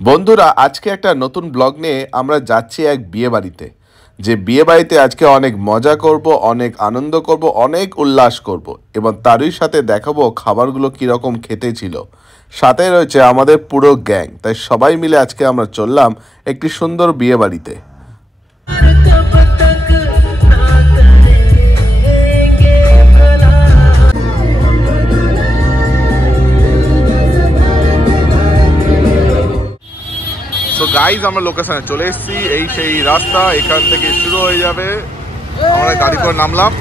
বন্ধুরা, আজকে একটা নতুন ব্লগ নিয়ে আমরা যাচ্ছি এক বিয়ে বাড়িতে। যে বিয়ে বাড়িতে আজকে অনেক মজা করব, অনেক আনন্দ করব, অনেক উল্লাস করব এবং তারই সাথে দেখাবো খাবারগুলো কীরকম খেতে ছিল। সাথে রয়েছে আমাদের পুরো গ্যাং। তাই সবাই মিলে আজকে আমরা চললাম একটি সুন্দর বিয়ে বাড়িতে। তো গাইজ, আমরা লোকেশনে চলে এসেছি। এই সেই রাস্তা, এখান থেকে শুরু হয়ে যাবে। আমরা গাড়ি করে নামলাম,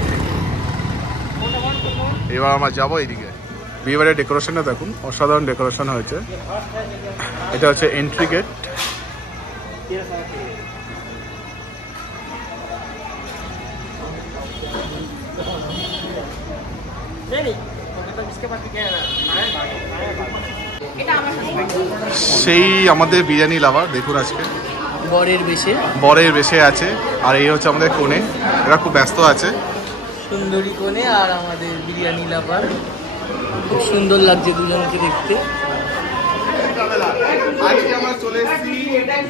এবার আমরা যাবো এইদিকে। বিয়েবাড়ির ডেকোরেশনটা দেখুন, অসাধারণ ডেকোরেশন হয়েছে। এটা হচ্ছে এন্ট্রি গেট। সেই আমাদের বিরিয়ানি লাভার দেখুন, আজকে বরের বেশে আছে। আর এই হচ্ছে আমাদের কোণে, এরা খুব ব্যস্ত আছে। সুন্দরী কোণে আর আমাদের বিরিয়ানি লাভার, খুব সুন্দর লাগছে দুজনকে দেখতে। আজকে আমরা চলে এসেছি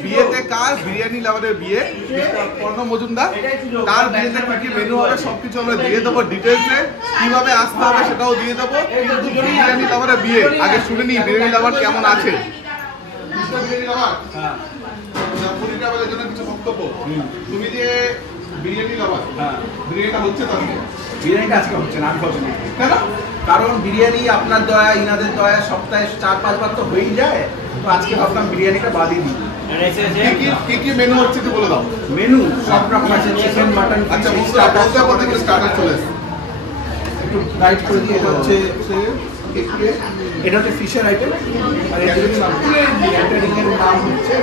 বিয়েতে। কার? বিরিয়ানি লাভারের বিয়ে, পর্ণ মজুমদার। তার বিয়েতে কি কি মেনু হবে সবকিছু আমরা দিয়ে দেবো ডিটেলসে। কিভাবে আসতে হবে সেটাও দিয়ে দেবো। বিরিয়ানি লাভারের বিয়ে আগে শুনে নি, বিরিয়ানি লাভার কেমন আছে। বিরিয়ানি লাভার, হ্যাঁ, পুরীটা আমাদের জন্য কিছু বক্তব্য। তুমি যে বিরিয়ানি লাভার, হ্যাঁ, বিরিয়ানিটা হচ্ছে তো? বিরিয়ানিটা আজকে হচ্ছে না, আমি বলছি কেন? কারণ বিরিয়ানি আপনার দয়া, ইনাদের দয়া, সপ্তাহে 4-5 বার তো হয়েই যায়। তো আজকে ভাবলাম বিরিয়ানিটা বাদই দিই। কি কি মেনু হচ্ছে একটু বলে দাও। মেনু সব রকম আছে, চিকেন, মাটন। আচ্ছা, স্টার্টার চলে এসেছে, একটু গাইড করে দিই। এটা হচ্ছে ফিশের আইটেম। আর ক্যাটারিংয়ের নাম হচ্ছে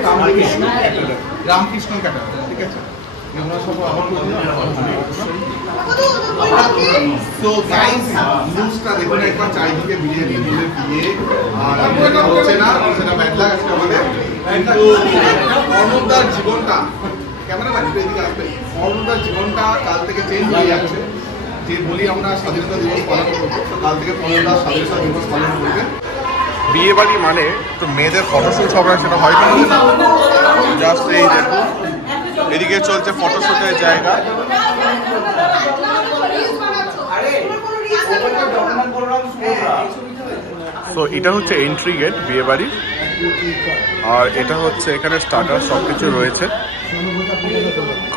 রামকৃষ্ণ ক্যাটারিং। ঠিক আছে, তো গাইস, নিউজটা দেখুন একবার। চারিদিকে বিরিয়ানি বিয়ে, আর হচ্ছে না, সেটা ব্যাড লাগ আজকে আমাদের। কিন্তু অর্ণবদার জীবনটা, ক্যামেরাটা এদিকে আসবে, অর্ণবদার জীবনটা কাল থেকে চেঞ্জ হয়ে যাচ্ছে। যে বলি আমরা স্বাধীনতা দিবস পালন করবো, তো কাল থেকে অর্ণবদার স্বাধীনতা দিবস পালন করবে। বিয়ে বাড়ি মানে তো মেয়েদের ফটোশ্যুট হবে, সেটা হয় না। জাস্ট এই দেখুন, এদিকে চলছে ফটোশ্যুটের জায়গা। তো এটা হচ্ছে এন্ট্রি গেট বিয়ে বাড়ি। আর এটা হচ্ছে এখানে স্টার্টার সবকিছু রয়েছে,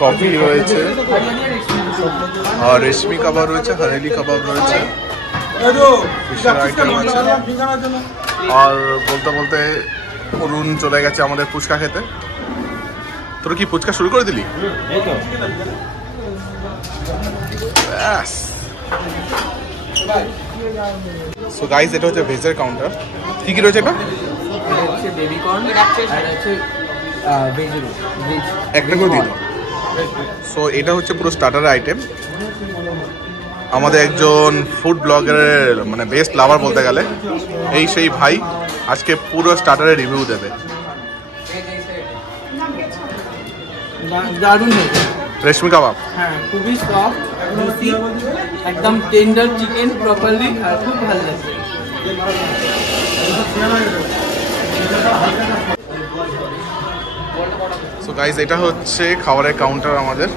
কফি রয়েছে, আর রেশমি কাবাব রয়েছে, হারেলি কাবাব রয়েছে, ফিশের আইটেম আছে। আর বলতে বলতে অরুণ চলে গেছে আমাদের ফুচকা খেতে। তোর কি ফুচকা শুরু করে দিলি? ব্যাস। সো গাইস, এটা হচ্ছে ভেজের কাউন্টার। কি কি রয়েছে এটা? হচ্ছে বেবি কর্ন, আর হচ্ছে ভেজ একটা করে দিন। সো এটা হচ্ছে পুরো স্টার্টারের আইটেম। আমাদের একজন ফুড ব্লগারের মানে বেস্ট লাভার বলতে গেলে এই সেই ভাই আজকে পুরো স্টার্টারের রিভিউ দেবে। দারুণ হয়েছে। রেশমি কাবাব, হ্যাঁ, খুবই সফট, একদম টেন্ডার চিকেন প্রপারলি, আর খুব ভালো লাগছে। সো গাইস, এটা হচ্ছে খাবারের কাউন্টার আমাদের।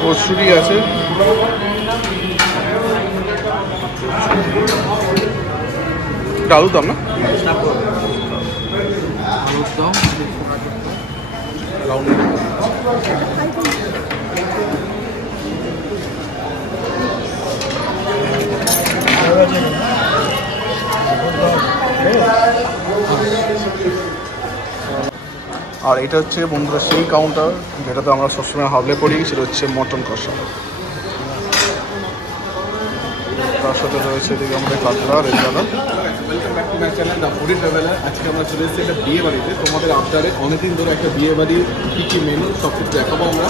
কচুরি আছে, ডালু দাম না, আর এটা হচ্ছে বন্ধুরা সেই কাউন্টার যেটাতে আমরা সবসময় হাবলে পড়ি, সেটা হচ্ছে মটন কষা। তার সাথে রয়েছে এদিকে আমাদের কাতলা, rezala. Welcome back to my channel the foodie traveller. আজকে আমরা চলে এসেছি একটা বিয়ে বাড়িতে। তোমাদের আবদারে অনেকদিন ধরে একটা বিয়ে বাড়ির কী কী মেনু সব কিছু দেখাবো আমরা।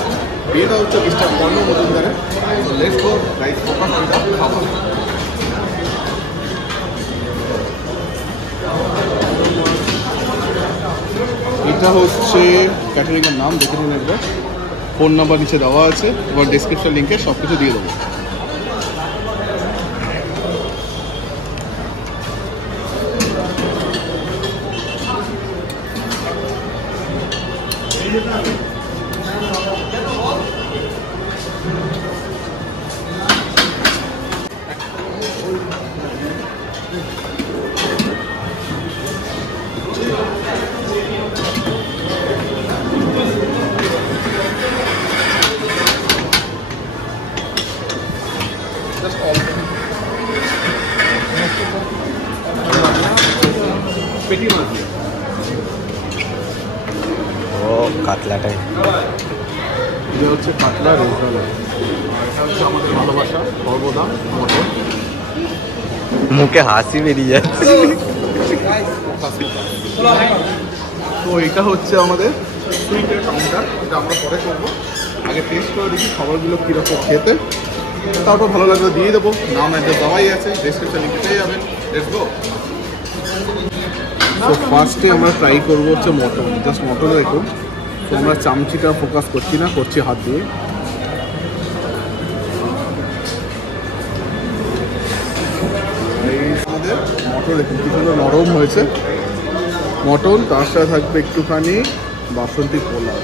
বিয়েটা হচ্ছে মিস্টার পর্ণ মজুমদারের। Let's go guys, focus on the খাবার। হচ্ছে ক্যাটারিংয়ের নাম, দেখে নিন একবার। ফোন নাম্বার নিচে দেওয়া আছে, এবার ডেসক্রিপশন লিঙ্কে সব কিছু দিয়ে দেবো। পেটি মাছ ও কাতলাটাই এটা হচ্ছে কাতলা রেজালা, এটা হচ্ছে আমাদের ভালোবাসা সর্বদা মটন। মুখে হাসি বেরিয়ে যাচ্ছে। তো এটা হচ্ছে আমাদের সুইটের কাউন্টার, এটা আমরা পরে করবো। আগে টেস্ট করে দেখি খাবারগুলো কীরকম খেতে, তারপর ভালো লাগলে দিয়ে দেবো। নাম অ্যাড্রেস দেওয়াই আছে, ডেসক্রিপশন লিখে পেয়ে যাবেন। Let's go. তো ফার্স্টে আমরা ট্রাই করবো হচ্ছে মটন, জাস্ট মটনে দেখুন। তো আমরা চামচিটা ফোকাস করছি না, করছি হাত দিয়ে। আমাদের মটন দেখুন কি সুন্দর নরম হয়েছে মটন, তার সাথে থাকবে একটুখানি বাসন্তী পোলাও।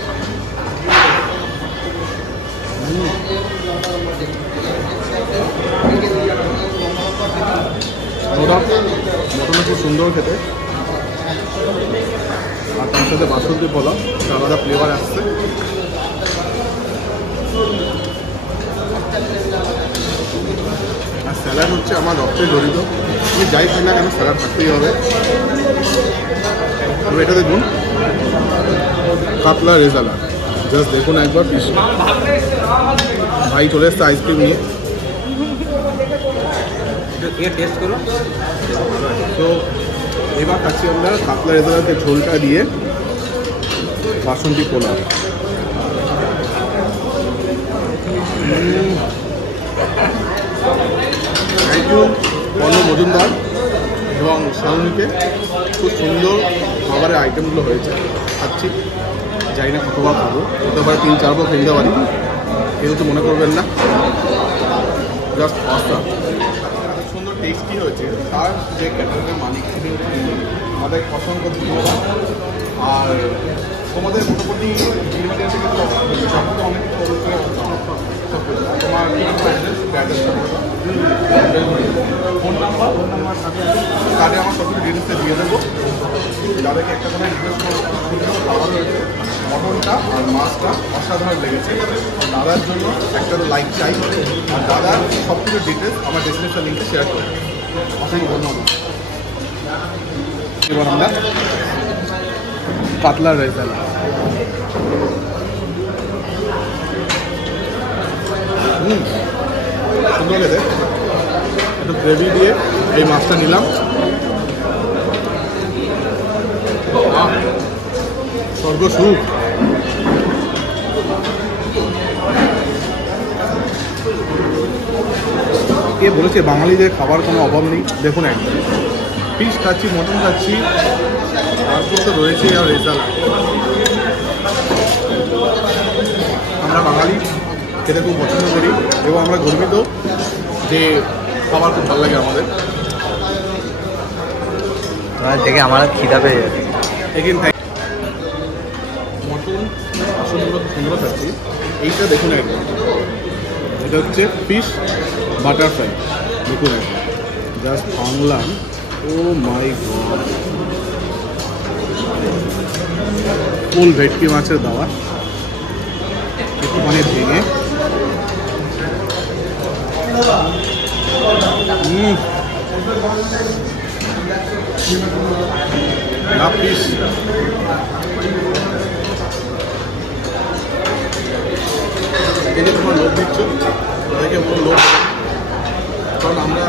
মটনটা খুব সুন্দর খেতে, আর তার সাথে বাসন্তী পোলাও আলাদা ফ্লেভার আসছে। আর স্যালাড হচ্ছে আমার রক্তে জড়িত, আমি যাই খাই না কেন স্যালাড থাকতেই হবে। তবে এটা দেখুন কাতলা রেজালা, জাস্ট দেখুন একবার। ভাই চলে এসছে আইসক্রিম নিয়ে, টেস্ট করো। তো এবার খাচ্ছি আমরা কাতলা রেজালাতে ঝোলটা দিয়ে বাসন্তী পোলাও। থ্যাংক ইউ পর্ণব মজুমদার এবং শাওনিকে, খুব সুন্দর খাবারের আইটেমগুলো হয়েছে। খাচ্ছি, জানি না কতবার খাবো, হতে পারে 3-4 বার খেতে পারি, কেউ তো মনে করবেন না। জাস্ট অসাম, সুন্দর টেস্টি হয়েছে। তার যে ক্যাটারিংয়ের মালিক ছিল তাদের অসংখ্য ধন্যবাদ। আর তোমাদের মোটামুটি অনেক তোমার ফোন নাম্বার কার্ডে আমার সব কিছু ডিটেলসে দিয়ে দেবো। তাদেরকে একটা কথা রিকোয়েস্ট করবো, খাবার হয়েছে মটনটা আর মাছটা অসাধারণ লেগেছে। দাদার জন্য একটা লাইক চাই, আর দাদার সব কিছু ডিটেলস আমার ডেসক্রিপশন লিঙ্কে শেয়ার করবো। অসংখ্য ধন্যবাদ। এবার আমরা কাতলা রেজালা, সুন্দর খেতে। একটু গ্রেভি দিয়ে এই মাছটা নিলাম, স্বর্গ সুখ। কে বলেছে বাঙালিদের খাবার কোনো অভাব নেই? দেখুন একদম ফিশ খাচ্ছি, মটন খাচ্ছি, তারপর তো রয়েছে আর রেজালা। আমরা বাঙালি খেতে খুব পছন্দ করি এবং আমরা গর্বিত যে খাবার খুব ভালো লাগে আমাদের। দেখে আমার খিদা পেয়ে যাচ্ছে। এগেন মটন আসলগুলো খুব সুন্দর খাচ্ছি। এইটা দেখুন একদম, এটা হচ্ছে ফিশ বাটার ফ্রাই। দেখুন একদম জাস্ট বাংলাম। ও মাই গড, ফুল ভেটকি মাছের দাওয়া, একটুখানি ভেঙে পিস। এই যে তোমার লোভ দিচ্ছ তাদেরকে কোনো লোভ, কারণ আমরা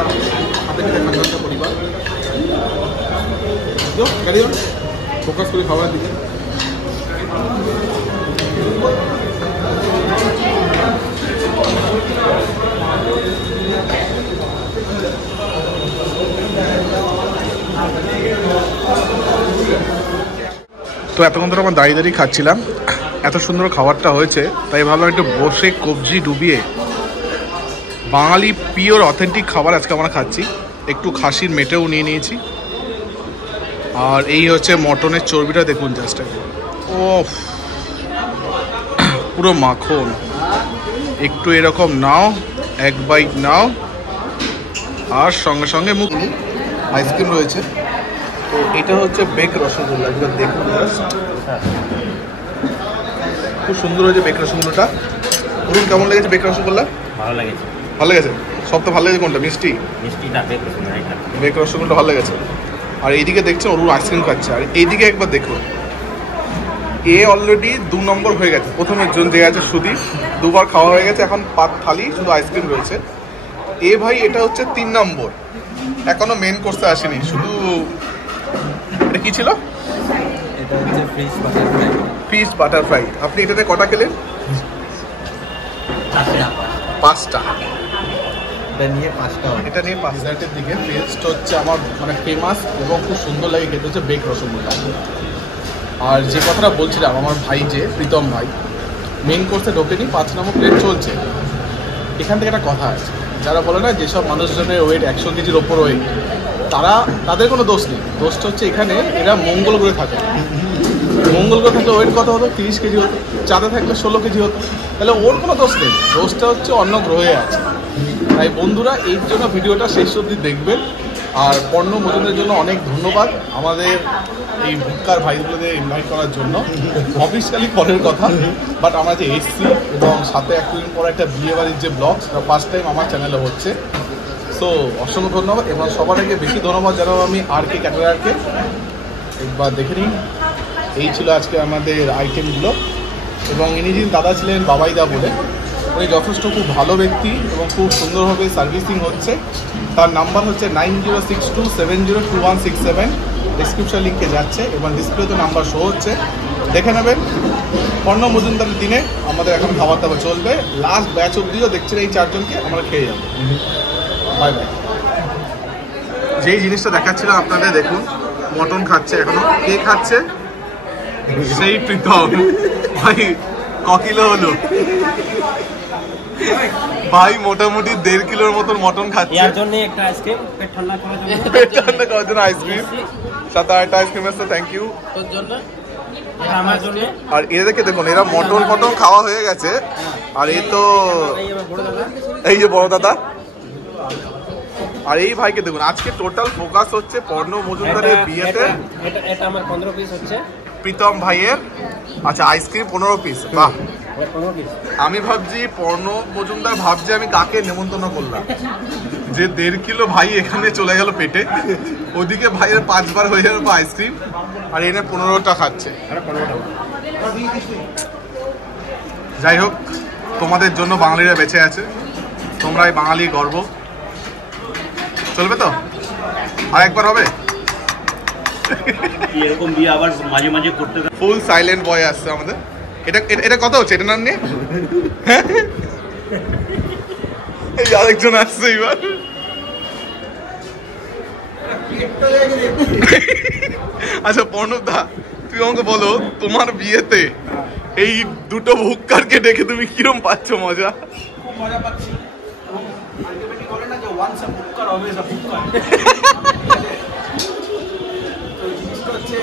হাতে খেতে খান্নাটা পরিবার। ফোকাস করে খাবার দিকে। তো এতক্ষণ ধরে আমার দাঁড়িয়ে দাঁড়িয়ে খাচ্ছিলাম, এত সুন্দর খাবারটা হয়েছে তাই ভাবলাম একটু বসে কবজি ডুবিয়ে বাঙালি পিওর অথেন্টিক খাবার আজকে আমরা খাচ্ছি। একটু খাসির মেটেও নিয়ে নিয়েছি, আর এই হচ্ছে মটনের চর্বিটা দেখুন জাস্ট, ও পুরো মাখন। একটু এরকম নাও, এক বাইট নাও, আর সঙ্গে সঙ্গে মুখ। আইসক্রিম রয়েছে, তো এটা হচ্ছে বেক রসগোল্লা, যেটা দেখুন খুব সুন্দর হয়েছে বেক রসগোল্লাটা। বলুন কেমন লেগেছে বেক রসগোল্লা? ভালো লেগেছে। ভালো লেগেছে? সব তো ভালো লেগেছে কোনটা? মিষ্টি বেক রসগোল্লাটা ভালো লেগেছে। আর এইদিকে দেখছেন অরুণ আইসক্রিম খাচ্ছে, আর এইদিকে একবার দেখুন, এ অলরেডি 2 নম্বর হয়ে গেছে। প্রথমের জন যে আছে সুদীপ, 2বার খাওয়া হয়ে গেছে, এখন পাত থালি শুধু আইসক্রিম রয়েছে। এ ভাই এটা হচ্ছে 3 নম্বর, এখনো মেন কোর্সে আসেনি। শুধু এটা কি ছিল? এটা হচ্ছে ফিশ বাটারফ্রাই। আপনি এটাতে কটা খেলেন? 5টা। এটা নিয়ে 5টা। এটা নিয়ে 5 ডেজার্টের দিকে টেস্ট হচ্ছে আমার মানে ফেমাস এবং খুব সুন্দর লাগে খেতে হচ্ছে বেক রসগোল্লা। আর যে কথাটা বলছিলাম, আমার ভাই যে প্রীতম ভাই মেন কোর্সে ঢোকেনি, 5 নম্বর প্লেট চলছে। এখান থেকে একটা কথা আছে, যারা বলে না যেসব মানুষজনের ওয়েট 100 কেজির ওপর ওয়েট, তাদের কোনো দোষ নেই। দোষটা হচ্ছে এখানে এরা মঙ্গল গ্রহে থাকে। মঙ্গল গ্রহে থাকলে ওয়েট কত হতো? 30 কেজি হতো। চাঁদে থাকলে 16 কেজি হতো। তাহলে ওর কোনো দোষ নেই, দোষটা হচ্ছে অন্য গ্রহে আছে। তাই বন্ধুরা এই জন্য ভিডিওটা শেষ অবধি দেখবেন। আর পণ্য মজুদের জন্য অনেক ধন্যবাদ আমাদের এই ভুক্কার ভাইগুলোদের ইনভাইট করার জন্য। অফিসিয়ালি পরের কথা, বাট আমরা যে এসছি এবং সাথে একদিন পর একটা বিয়ে বাড়ির যে ব্লগ, সেটা ফার্স্ট টাইম আমার চ্যানেলে হচ্ছে। সো অসংখ্য ধন্যবাদ, এবং সবার আগে বেশি ধন্যবাদ জানাবো আমি RK ক্যাটারারকে। একবার দেখে নিন, এই ছিল আজকে আমাদের আইটেমগুলো। এবং ইনি যিনি দাদা ছিলেন বাবাইদা বলে, উনি যথেষ্ট খুব ভালো ব্যক্তি এবং খুব সুন্দরভাবে সার্ভিসিং হচ্ছে। তার নাম্বার হচ্ছে 9062702167, ডিসক্রিপশন লিঙ্কে যাচ্ছে এবং ডিসপ্লেতে নাম্বার শো হচ্ছে, দেখে নেবেন। পণ্য মজুমদারের দিনে আমাদের এখন খাবার দাবার চলবে, লাস্ট ব্যাচ অবধিও দেখছেন এই 4 জনকে আমরা খেয়ে যাবো। Bye bye. যেই জিনিসটা দেখাচ্ছিলাম আপনাদের দেখুন, মটন খাচ্ছে এখনো। কে খাচ্ছে? সেই প্রীতম ভাই। কিলো হলো ভাই? মোটামুটি 1.5 কিলোর মতন মটন খাচ্ছে। এর জন্য একটা আইসক্রিম, পেট ঠান্ডা করার জন্য আইসক্রিম, সাথে একটা আইসক্রিম আছে। থ্যাংক ইউ তোর জন্য, আমার জন্য। আর এদেরকে দেখুন, এরা মটন খাওয়া হয়ে গেছে। আর এই তো এই যে বড় দাদা, আর এই ভাইকে দেখুন। আজকে টোটাল ফোকাস হচ্ছে পর্ণ মজুমদারের বিয়েতে। এটা আমার 15 পিস হচ্ছে, প্রীতম ভাইয়ের। আচ্ছা, আইসক্রিম 15 পিস। বাহ। 15 পিস। আমি ভাবছি পর্ণ মজুমদার ভাবছি আমি কাকে নেমন্তন্ন করলাম, যে 1.5 কিলো ভাই এখানে চলে গেল পেটে, ওদিকে ভাইয়ের 5 বার হয়ে যাবে আইসক্রিম, আর এনে 15টা খাচ্ছে। যাই হোক, তোমাদের জন্য বাঙালিরা বেঁচে আছে, তোমরাই বাঙালি গর্ব। চলবে তো? আর একবার হবে? এরকম বিয়ে আবার মাঝে মাঝে করতে। ফুল সাইলেন্ট বয় আসছে আমাদের। এটা কত হচ্ছে? এটা নাম নিয়ে এই আরেকজন আসছে এবার। আচ্ছা পর্ণবদা, তুই আমাকে বলো, তোমার বিয়েতে এই দুটো ভুক্কারকে দেখে তুমি কিরম পাচ্ছ মজা? খুব মজা পাচ্ছি। আলটিমেটলি বলে না যে ওয়ান্স আ ভুক্কার অলওয়েজ আ ভুক্কার। তো জিনিসটা হচ্ছে,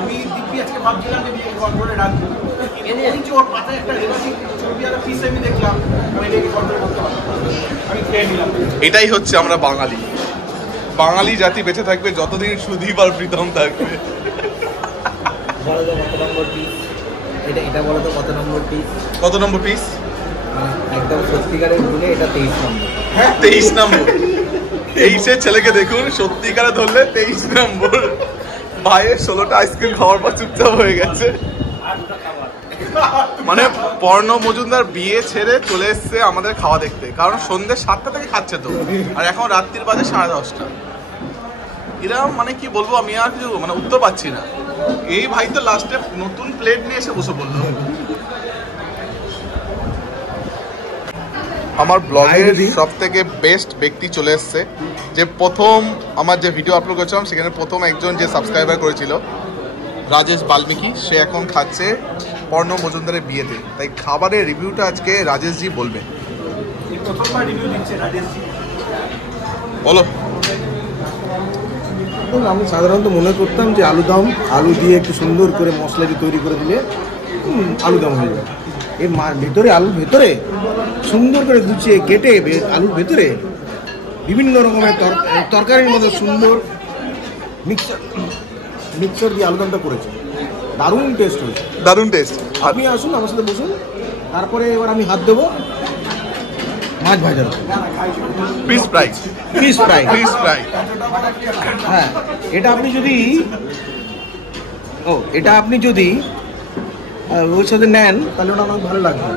আমি দিব্যি আজকে ভাবছিলাম যে বিয়েকে কন্ট্রোলে রাখবো, কিন্তু ওর পাতায় একটা রেবাসি ছবি আর পিস আমি দেখলাম, আমি এটাকে কন্ট্রোল করতে পারলাম, আমি খেয়ে নিলাম। এটাই হচ্ছে আমরা বাঙালি। বাঙালি জাতি বেঁচে থাকবে যতদিন সুদীপ আর প্রীতম থাকবে। বলো তো কত নম্বর পিস? এটা বলো তো কত নম্বর পিস? কত নম্বর পিস? একদম সত্যিকারের ভুলে এটা 23 নম্বর। হ্যাঁ 23 নম্বর। 23-এর ছেলেকে দেখুন, সত্যিকারে ধরলে 23 নম্বর। ভাইয়ের 16টা আইসক্রিম খাওয়ার পর চুপচাপ হয়ে গেছে। মানে পর্ণ মজুমদার বিয়ে ছেড়ে চলে এসছে আমাদের খাওয়া দেখতে, কারণ সন্ধ্যে 7টা থেকে খাচ্ছে তো, আর এখন রাত্রির বাজে 10:30। এরা মানে কি বলবো, আমি আর কিছু মানে উত্তর পাচ্ছি না। এই ভাই তো লাস্টে নতুন প্লেট নিয়ে এসে বসে পড়লো। আমার ব্লগের সব থেকে বেস্ট ব্যক্তি চলে এসছে, যে প্রথম আমার যে ভিডিও আপলোড করেছিলাম সেখানে প্রথম একজন যে সাবস্ক্রাইবার করেছিল, রাজেশ বাল্মীকি, সে এখন খাচ্ছে পর্ণ মজুমদারের বিয়েতে, তাই খাবারের রিভিউটা আজকে রাজেশজি বলবে। বলো। আমি সাধারণত মনে করতাম যে আলু দিয়ে একটু সুন্দর করে মশলা দিয়ে তৈরি করে দিলে আলু দম হয়ে যাবে। এই ভেতরে আলুর ভেতরে সুন্দর করে গুছিয়ে কেটে আলুর ভেতরে বিভিন্ন রকমের তরকারির মতো সুন্দর মিক্সার দিয়ে আলুদমটা করেছে। দারুণ টেস্ট হয়েছে, দারুণ টেস্ট। আপনি আসুন আমার সাথে বসুন, তারপরে এবার আমি হাত দেবো মাছ ভাজার fish fry, fish fry. Fish fry. হ্যাঁ, এটা আপনি যদি ওর সাথে নেন তাহলে ওটা আমার ভালো লাগবে।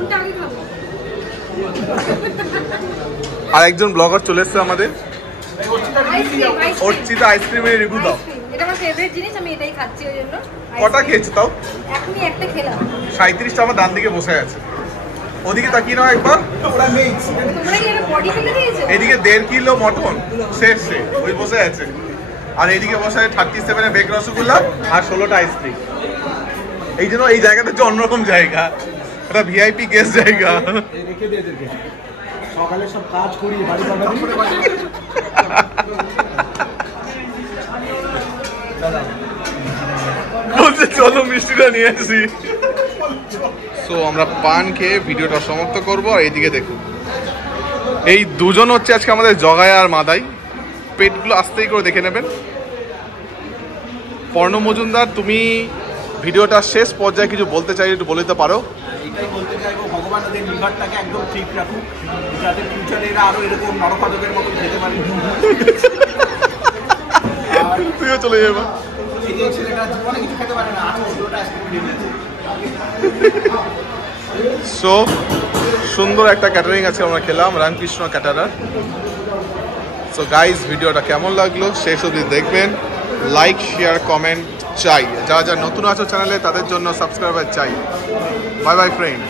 আর একজন ব্লগার চলে এসছে আমাদের, অর্চিতা আইসক্রিমের রিভিউ দাও। এটা আমার ফেভারিট জিনিস, আমি এটাই খাচ্ছি ওই জন্য। কটা খেয়েছো তাও? এখনই একটা খেলাম। 37টা আমার ডান দিকে বসে আছে, ওদিকে তাকিয়ে নাও একবার। তোমরা কি এটা বডি ফেলে দিয়েছো? এদিকে 1.5 কিলো মটন শেষ, ওই বসে আছে। আর এইদিকে বসে আছে 37 বেক রসগোল্লা আর 16টা আইসক্রিম। এই জন্য এই জায়গাটা হচ্ছে অন্যরকম জায়গা, এটা ভিআইপি গেস্ট জায়গা। সকালে সব কাজ করি, বাড়ি বলছে চলো মিষ্টিটা নিয়ে আসি। সো আমরা পান খেয়ে ভিডিওটা সমাপ্ত করবো। আর এইদিকে দেখুন, এই দুজন হচ্ছে আজকে আমাদের জগায় আর মাদাই। পেটগুলো আস্তেই করে দেখে নেবেন। পর্ণ মজুমদার, তুমি ভিডিওটা শেষ পর্যায়ে কিছু বলতে চাই, একটু বলে দিতে পারো? এটাই বলতে চাইবো, ভগবান ওদের লিভারটাকে একদম ঠিক রাখুক, যাতে ফিউচারে এরা আরো এরকম নরপাদকের মতো খেতে পারে। তুইও চলে যাবে। এই যে ছেলেটা জীবনে কিছু খেতে পারে না, আরো ওটা আইসক্রিম নিয়ে সো সুন্দর একটা ক্যাটারিং আছে আমরা খেলাম, রামকৃষ্ণ ক্যাটারার। সো গাইজ, ভিডিওটা কেমন লাগলো শেষ অবধি দেখবেন। লাইক, শেয়ার, কমেন্ট চাই। যারা যারা নতুন আছো চ্যানেলে তাদের জন্য সাবস্ক্রাইবার চাই। Bye bye friend.